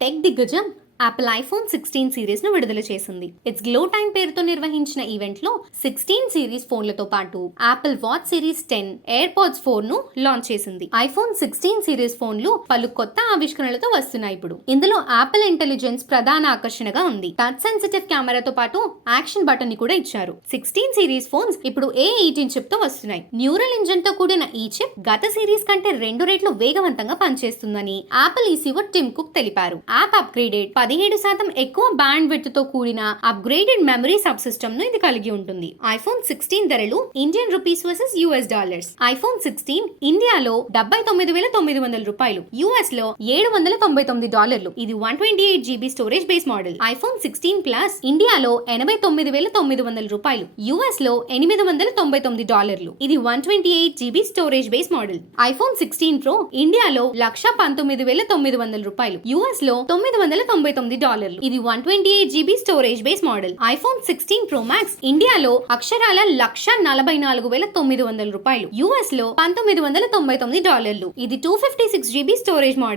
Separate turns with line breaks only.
take the gajam Apple iPhone sixteen సిరీస్ను విడుదల చేసింది. ఇట్స్ గ్లో టైమ్ పేరుతో నిర్వహించిన ఈవెంట్లో సిక్స్టీన్ సిరీస్ ఫోన్లతో పాటు Apple Watch series ten AirPods ఫోర్ను launch చేసింది. ఐఫోన్ సిక్స్టీన్ సిరీస్ ఫోన్లు పలు కొత్త ఆవిష్కరణలతో వస్తున్నాయి ఇప్పుడు. ఇందులో యాపిల్ ఇంటెలిజెన్స్ ప్రధాన ఆకర్షణగా ఉంది. టచ్ సెన్సిటివ్ కెమెరాతో పాటు యాక్షన్ బటన్ని కూడా ఇచ్చారు. సిక్స్టీన్ సిరీస్ ఫోన్స్ ఇప్పుడు ఏ ఎయిటీన్ చిప్తో వస్తున్నాయి. న్యూరల్ ఇంజన్తో కూడిన ఈ చిప్ గత సిరీస్ కంటే రెండు రేట్లు వేగవంతంగా పనిచేస్తుందని యాపిల్ ఈసీఓ టిమ్ కుక్ తెలిపారు. యాప్ అప్గ్రేడెడ్ పదిహేడు శాతం ఎక్కువ బ్యాండ్ విడ్త్తో కూడిన అప్గ్రేడెడ్ మెమరీ సబ్ సిస్టమ్ను ఇది కలిగి ఉంటుంది. ఐఫోన్ సిక్స్టీన్ ధరలు Indian rupees versus US dollars. IPhone sixteen ఇండియాలో డెబ్బై తొమ్మిది వేల తొమ్మిది వందల రూపాయలు యుఎస్లో ఏడు వందల తొంభై తొమ్మిది డాలర్లు. ఇది one twenty eight GB storage base model. IPhone sixteen plus ఇండియాలో ఎనభై తొమ్మిది వేల తొమ్మిది వందల రూపాయలు యుఎస్లో ఎనిమిది వందల తొంభై తొమ్మిది డాలర్లు. ఇది one twenty eight GB storage base model. IPhone sixteen pro ఇండియాలో లక్ష పంతొమ్మిది వేల తొమ్మిది వందల రూపాయలు యుఎస్లో తొమ్మిది వందల తొంభై తొమ్మిది డాలర్లు. ఇది one twenty eight GB storage base model. IPhone sixteen pro max ఇండియాలో అక్షరాల లక్ష నలభై నాలుగు వేల తొమ్మిది వందల రూపాయలు. యుఎస్లో పంతొమ్మిది వందల తొంభై తొమ్మిది డాలర్లు. ఇది two fifty six GB storage model.